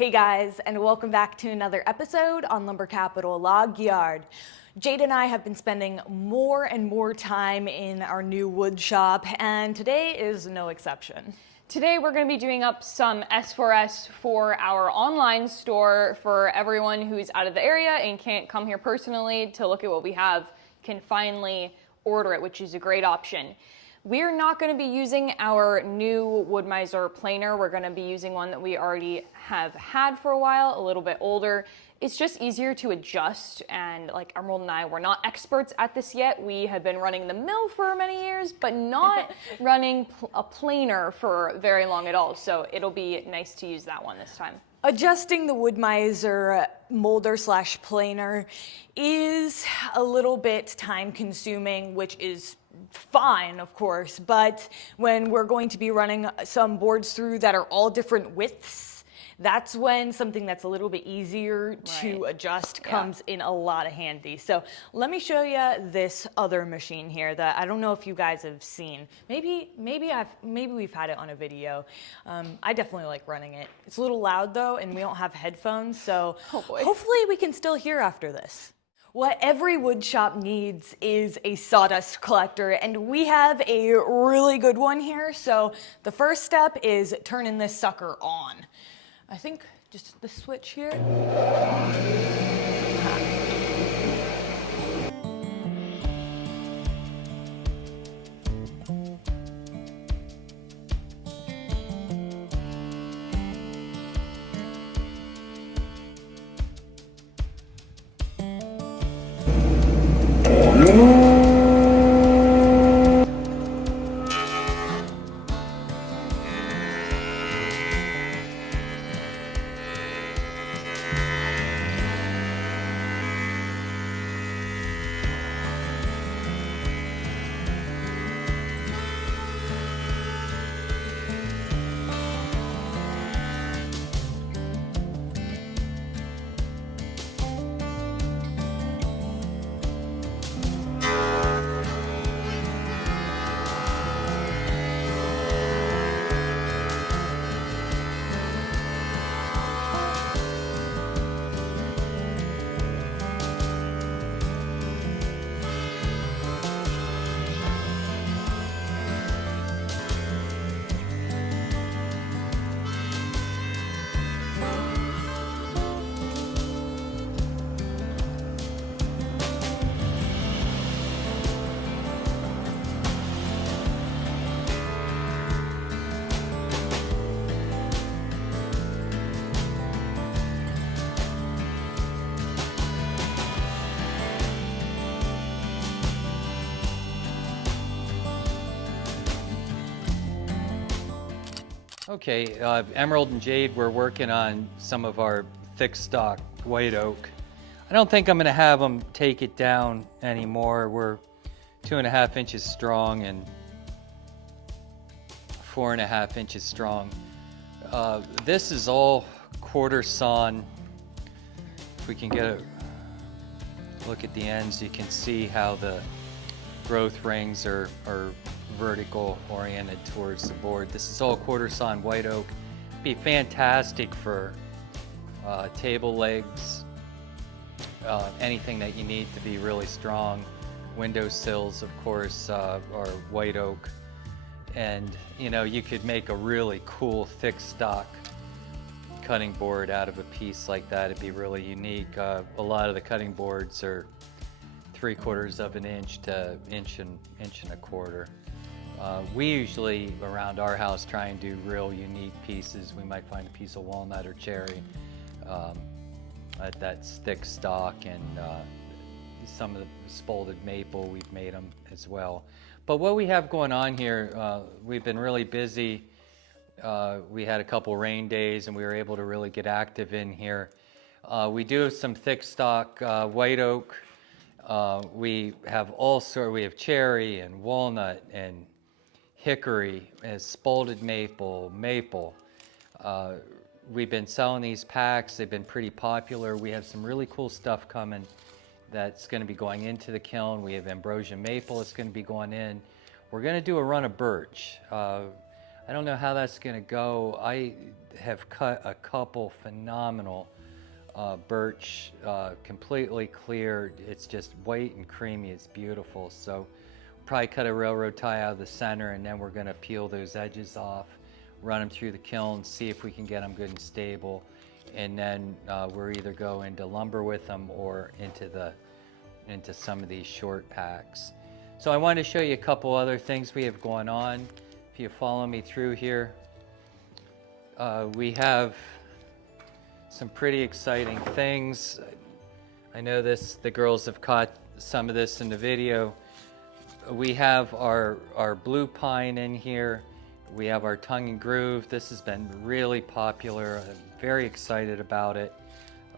Hey guys, and welcome back to another episode on Lumber Capital Log Yard. Jade and I have been spending more and more time in our new wood shop, and today is no exception. Today we're going to be doing up some S4S for our online store for everyone who's out of the area and can't come here personally to look at what we have, can finally order it, which is a great option. We're not going to be using our new Wood-Mizer planer. We're going to be using one that we already have had for a while, a little bit older. It's just easier to adjust, and like Emerald and I, we're not experts at this yet. We have been running the mill for many years, but not running a planer for very long at all. So it'll be nice to use that one this time. Adjusting the Wood-Mizer molder / planer is a little bit time consuming, which is fine, of course, but when we're going to be running some boards through that are all different widths, that's when something that's a little bit easier to adjust comes in a lot of handy. So let me show you this other machine here that I don't know if you guys have seen. Maybe we've had it on a video. I definitely like running it. It's a little loud though, and we don't have headphones, so hopefully we can still hear after this. What every wood shop needs is a sawdust collector, and we have a really good one here. So the first step is turning this sucker on. I think just the switch here. Okay, Emerald and Jade were working on some of our thick stock white oak. I don't think I'm going to have them take it down anymore. We're 2.5 inches strong and 4.5 inches strong. This is all Quartersawn. If we can get a look at the ends, you can see how the growth rings are vertical oriented towards the board. This is all Quartersawn white oak. Be fantastic for table legs, anything that you need to be really strong. Window sills, of course, are white oak, and you know, you could make a really cool thick stock cutting board out of a piece like that. It'd be really unique. A lot of the cutting boards are 3/4 of an inch to inch and a quarter. We usually around our house try and do real unique pieces. We might find a piece of walnut or cherry at that thick stock, and some of the spalded maple, we've made them as well. But what we have going on here, we've been really busy. We had a couple rain days and we were able to really get active in here. We do have some thick stock white oak. We have we have cherry and walnut and hickory, and spalded maple. We've been selling these packs. They've been pretty popular. We have some really cool stuff coming that's going to be going into the kiln. We have ambrosia maple that's going to be going in. We're going to do a run of birch. I don't know how that's gonna go. I have cut a couple phenomenal birch, completely clear. It's just white and creamy. It's beautiful. So probably cut a railroad tie out of the center, and then we're gonna peel those edges off, run them through the kiln, see if we can get them good and stable, and then we're either go into lumber with them or into some of these short packs. So I wanted to show you a couple other things we have going on. If you follow me through here, we have some pretty exciting things. I know the girls have caught some of this in the video. We have our blue pine in here. We have our tongue and groove. This has been really popular. I'm very excited about it.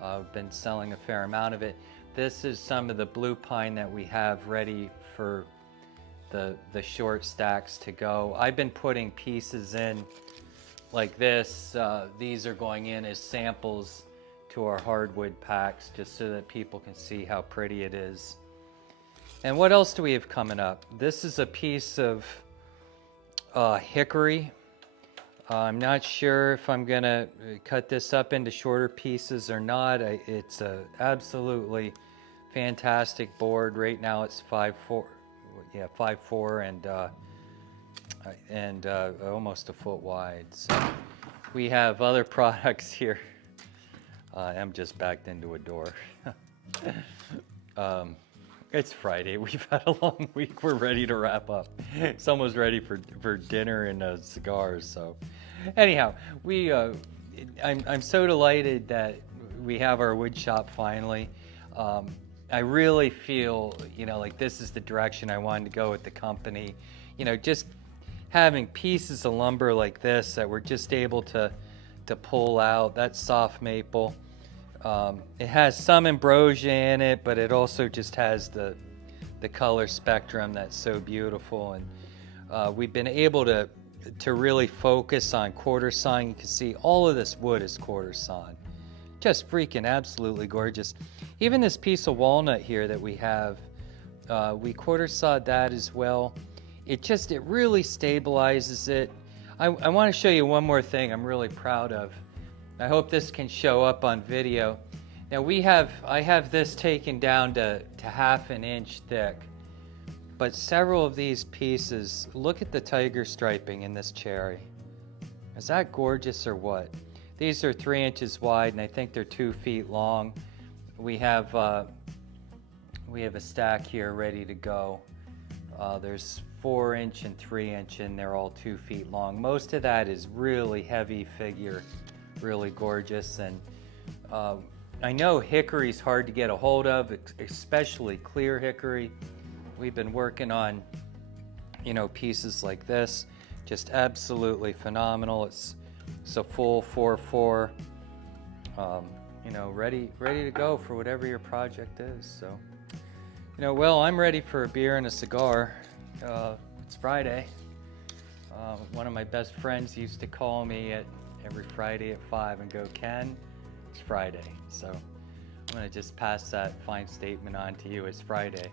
I've been selling a fair amount of it. This is some of the blue pine that we have ready for the short stacks to go. I've been putting pieces in like this. These are going in as samples to our hardwood packs just so that people can see how pretty it is. And what else do we have coming up? This is a piece of hickory. I'm not sure if I'm gonna cut this up into shorter pieces or not. It's a absolutely fantastic board. Right now it's 5'4", yeah, 5'4", and almost a foot wide. So we have other products here. I'm just backed into a door. It's Friday. We've had a long week. We're ready to wrap up. Someone's ready for dinner and cigars. So, anyhow, I'm so delighted that we have our wood shop finally. I really feel, like this is the direction I wanted to go with the company. Just having pieces of lumber like this that we're just able to pull out. That's soft maple. It has some ambrosia in it, but it also just has the color spectrum that's so beautiful. And we've been able to really focus on Quartersawn. You can see all of this wood is Quartersawn. Just freaking absolutely gorgeous. Even this piece of walnut here that we have, we quartersawed that as well. It really stabilizes it. I want to show you one more thing I'm really proud of. I hope this can show up on video. Now I have this taken down to 1/2 inch thick, but several of these pieces, look at the tiger striping in this cherry. Is that gorgeous or what? These are 3 inches wide and I think they're 2 feet long. We have a stack here ready to go. There's 4 inch and 3 inch and they're all 2 feet long. Most of that is really heavy figure. Really gorgeous. And I know hickory's hard to get a hold of, especially clear hickory. We've been working on pieces like this, just absolutely phenomenal. It's a full 4/4, ready to go for whatever your project is. So well, I'm ready for a beer and a cigar. It's Friday. One of my best friends used to call me every Friday at 5 and go, "Ken, it's Friday." So I'm going to just pass that fine statement on to you. It's Friday.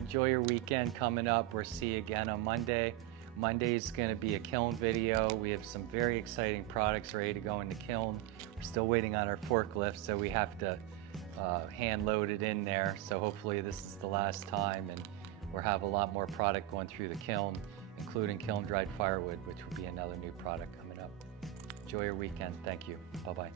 Enjoy your weekend coming up. We'll see you again on Monday. Monday is going to be a kiln video. We have some very exciting products ready to go in the kiln. We're still waiting on our forklift, so we have to hand load it in there. So hopefully this is the last time, and we'll have a lot more product going through the kiln, including kiln dried firewood, which will be another new product coming up. Enjoy your weekend. Thank you. Bye-bye.